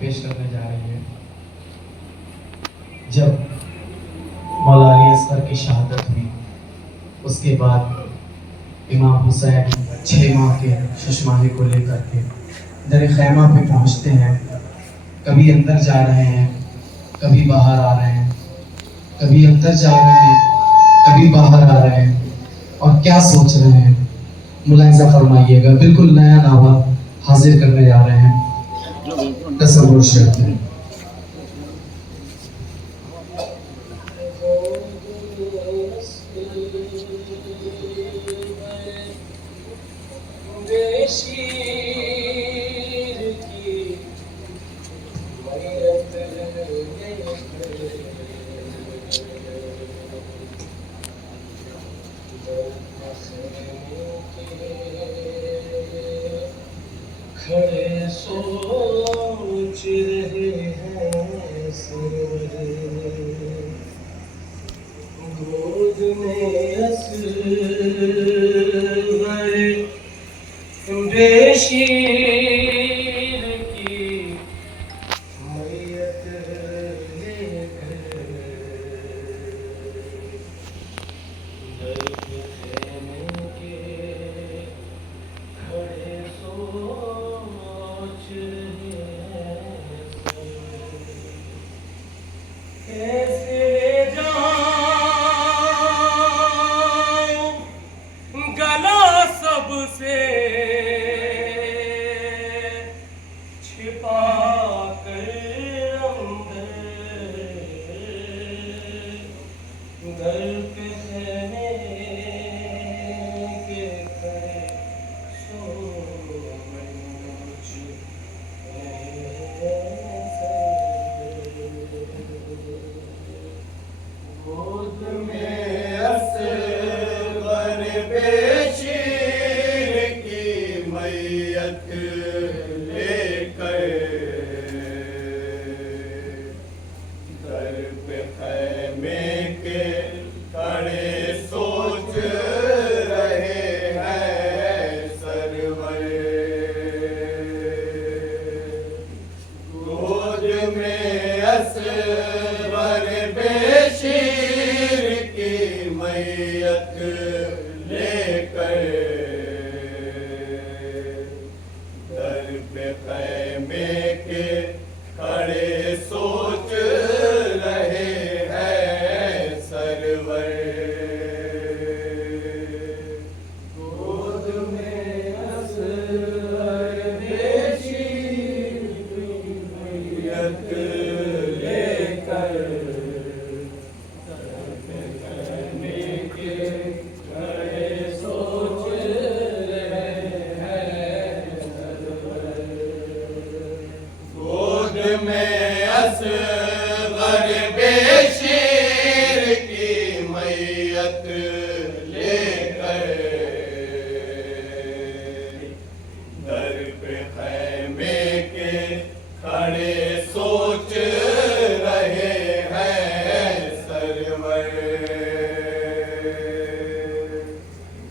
पेश करने जा रही है। जब मौला अली असगर की शहादत हुई, उसके बाद इमाम हुसैन 6 माह के शुशमाही को लेकर के दर खैमा पे पहुंचते हैं। कभी अंदर जा रहे हैं, कभी बाहर आ रहे हैं, कभी अंदर जा रहे हैं, कभी बाहर आ रहे हैं, और क्या सोच रहे हैं मुलाहिजा फरमाइएगा। बिल्कुल नया नावा हाजिर करने जा रहे हैं। तसव्वुर शर्त है। खड़े सोच रहे हैं सरवर, गोद में असवर बेशीर की मैयत लेकर दर पे खेमे के खड़े सोच रहे हैं कैसे ले जाऊं गला सबसे छिपा कर अंदर, घर पे रहने के खड़े सोच गोद में असवर बेशीर की मैयत लेकर दर पे खैमे के खड़े सोच रहे हैं सरवर, गोद में असवर बेशीर की मैयत लेकर दर पे खैमे के खड़े सोच रहे हैं सरवर, गोद में असवर बेशीर की मैयत लेकर दर पे खैमे के खड़े सोच रहे हैं सरवर, गोद में असगर बेशीर की मैयत लेकर दर पे खैमे के खड़े सोच रहे हैं सरवर,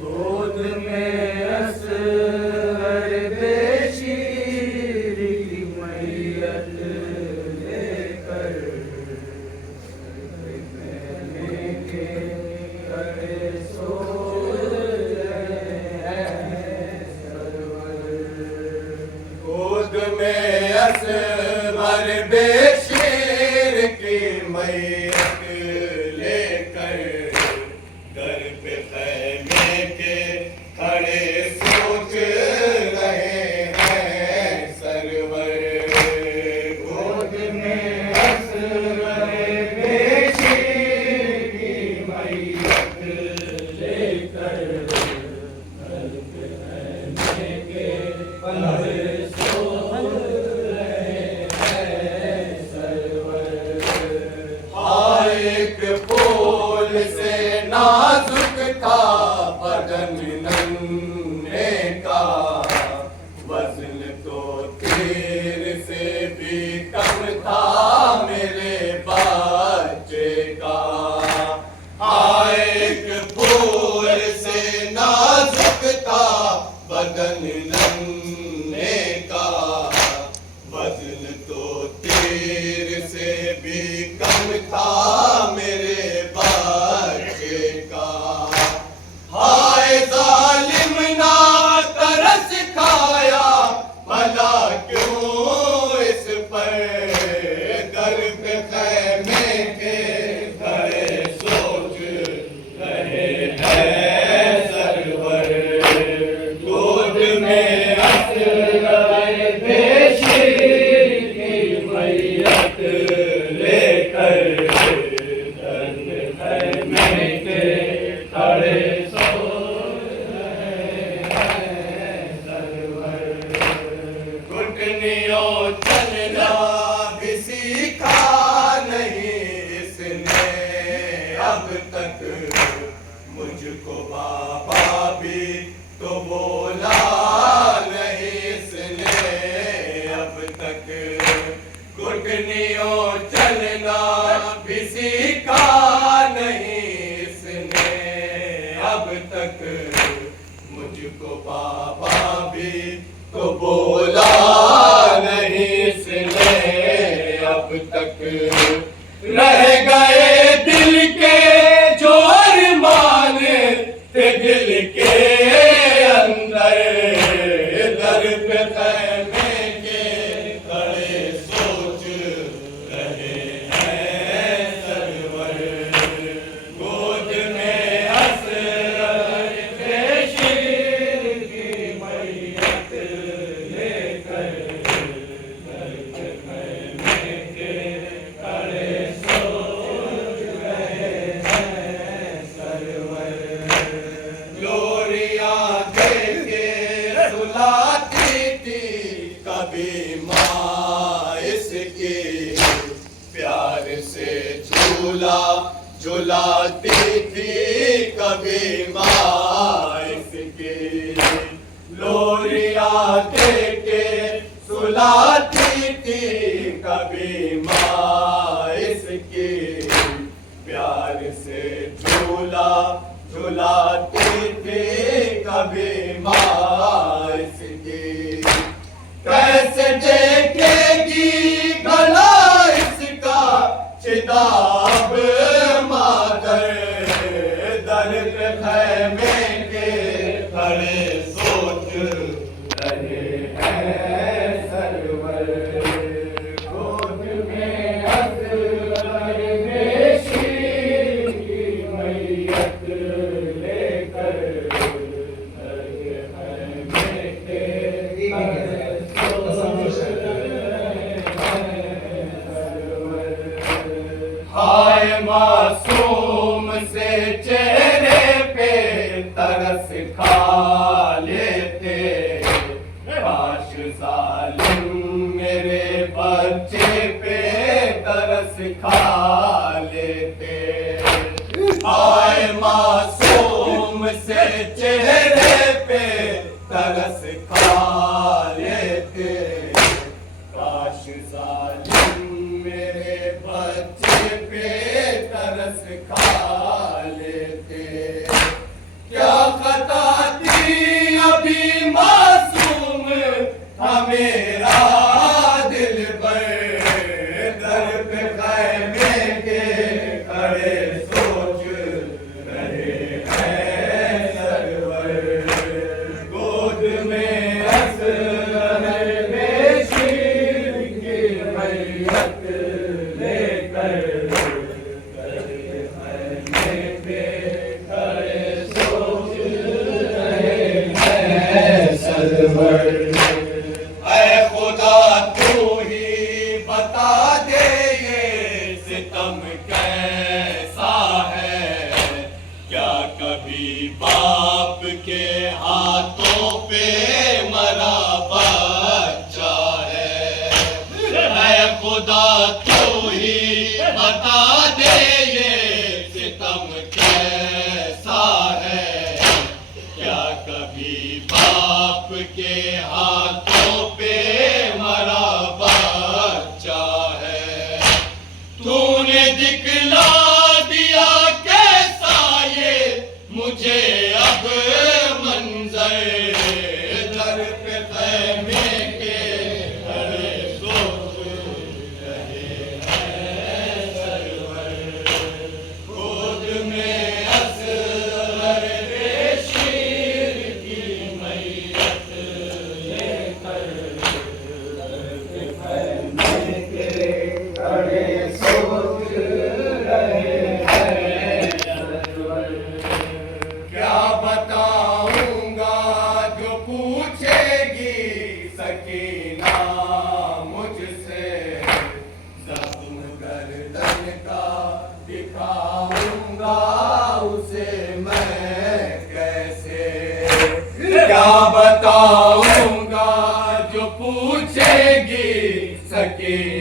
गोद में असगर बेशीर की मैयत लेकर घुटनियों चलना भी सीखा नहीं इसने अब तक, मुझको बाबा भी तो बोला नहीं इसने अब तक, घुटनियों चलना भी सीखा नहीं इसने अब तक, मुझको बाबा भी तो बोला नहीं इसने अब तक। रह गए दिल के जो अरमान थे दिल के अंदर, दर पे खैमे के खड़े सोच रहे हैं सरवर, गोद में असरर पेशीर की मैयत लेकर, दर पे खैमे के खड़े सोच रहे हैं सरवर, लोरियां देके सुलाती थी कभी माँ इसकी, प्यार से झूला झुलाती थी कभी माँ इसकी, लोरियां देके सुलाती थी कभी माँ इसकी, प्यार से झूला झुलाती थी कभी माँ इसकी, कैसे देखेगी गला इसका चिताब मादर, दर पे खैमे के खड़े सोच रहे हैं सरवर, गोद में असगर बेशीर की मैयत लेकर, दर पे खैमे के खड़े सोच रहे हैं सरवर। हाय मासूम से चेहरे पे तरस खा लेते, काश जालिम मेरे बच्चे पे तरस खा लेते, हाय मासूम से चेहरे पे तरस खा लेते, काश जालिम मेरे बच्चे पे तरस खा लेते, क्या खता थी अभी मासूम था मेरा दिल पर, दर पे खैमे के खड़े सोच रहे हैं सरवर, गोद में असगर बेशीर की मैयत लेकर, दर पे खैमे पे खड़े सोच रहे हैं सरवर। ऐ खुदा तू ही बता दे ये सितम कैसा है, क्या कभी बाप के हाथों पे मरा बच्चा है, ऐ खुदा तू ही बता दे ये सितम कैसा है, क्या कभी बाप के हाथों पे मरा बच्चा है, तूने दिखला दिया कैसा ये मुझे अब मंजर, दर पे खैमे के खड़े सोच रहे हैं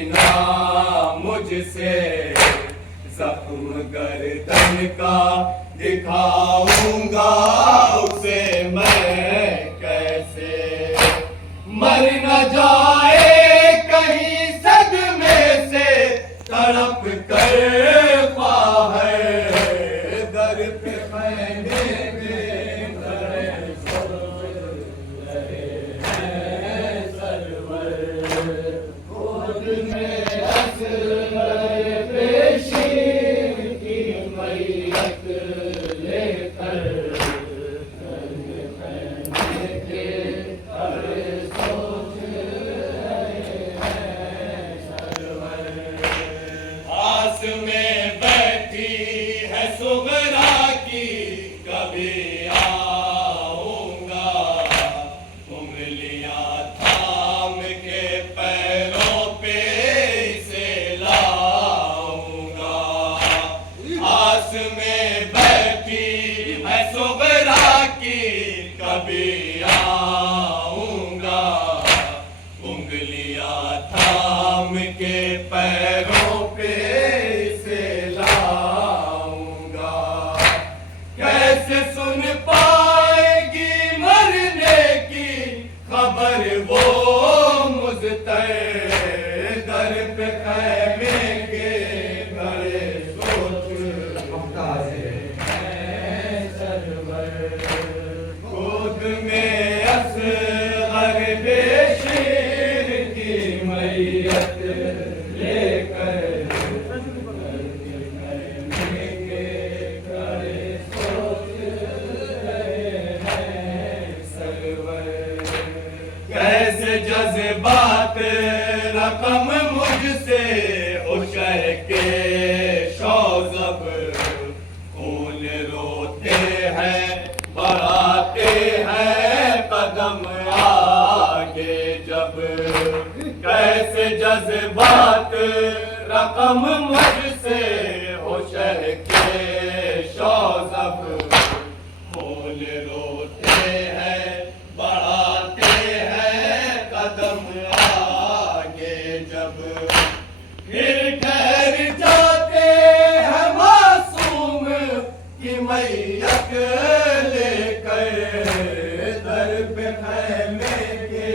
ना मुझसे, जख्म गर्दन का दिखाऊंगा उसे मैं कैसे। मर न जाए कहीं सदमे से तड़प कर ख्वाहिर, दर पे खैमे में खड़े रहे हैं सरवर। गोद में असगर पेशी की मैयत लेकर, आस में बैठी है सुगरा की कभी आऊंगा, उंगलियां थाम के पैरों पे इसे लाऊंगा। आस में बैठी है सुगरा की कभी आऊंगा, उंगलियां थाम के पैरों पे इसे लाऊंगा। कैसे सुन पाएगी मरने की खबर वो मुझतर, दर पे खैमे के खड़े सोच रहे हैं सरवर। गोद में असगर बेशीर की मैयत लेकर, कैसे जज्बात रकम मुझसे उशर के शौज़ब, खून रोते हैं बढ़ाते हैं कदम आगे जब। कैसे जज्बात रकम मुझसे उशर के शौज़ब, खून रोते हैं बढ़ाते हैं कदम आगे जब। फिर ठहर जाते हैं मासूम की मैयत लेकर, दर पे खैमे के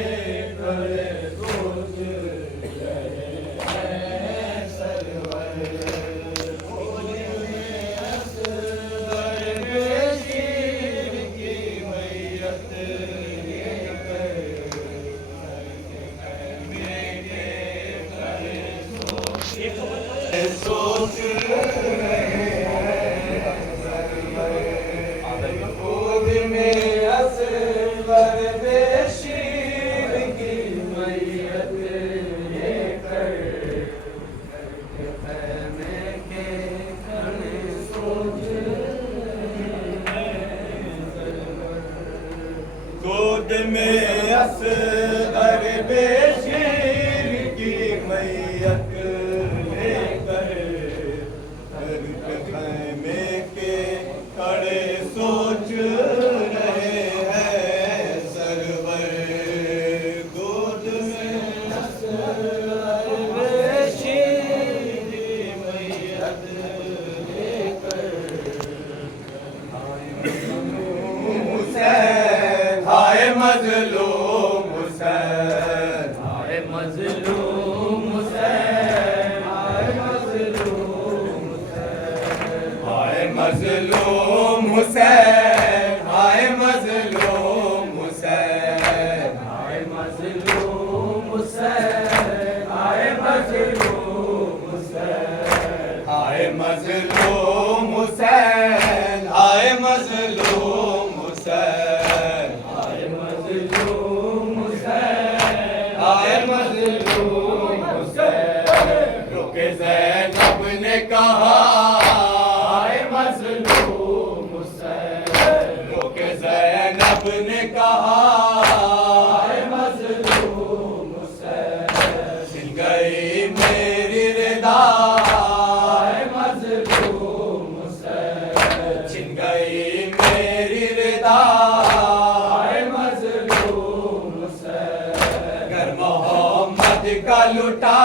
खड़े सोच रहे हैं सरवर। गोद में असगर बेशीर की मैयत लेकर, खैमे के खड़े सोच रहे हैं सरवर। गोद में असगर बेशीर की मैयत लेकर, खैमे के खड़े सोच रहे हैं सरवर। गोद में असगर बेशीर की मैयत लेकर, दर पे खैमे के खड़े सोच रहे हैं सरवर। गोद में असगर बेशीर की मैयत लेकर, हुसैन हाय मजलूम हुसैन, हाय मजलूम हुसैन, हाय मजलूम हुसैन, हाय मजलूम हुसैन, हाय मजलूम हुसैन, हाय मजलूम हुसैन, हाय मजलूम हुसैन, हाय मजलूम हुसैन, हाय मजलूम हुसैन, हाय मजलूम हुसैन, हाय मजलूम हुसैन। रुके ज़ैनब ने कहा हाय मजलूम हुसैन, रुके ज़ैनब ने कहा हाय मजलूम हुसैन। छिन गई मेरी रिदा हाय मजलूम हुसैन, छिन गई मेरी रिदा हाय मजलूम हुसैन। गर मोहम्मद का लुटा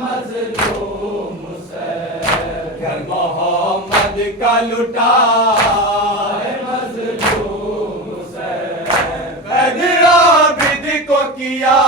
मजलूम हुसैन, घर मोहम्मद का लुटा मजलूम हुसैन, कैद आबिद को किया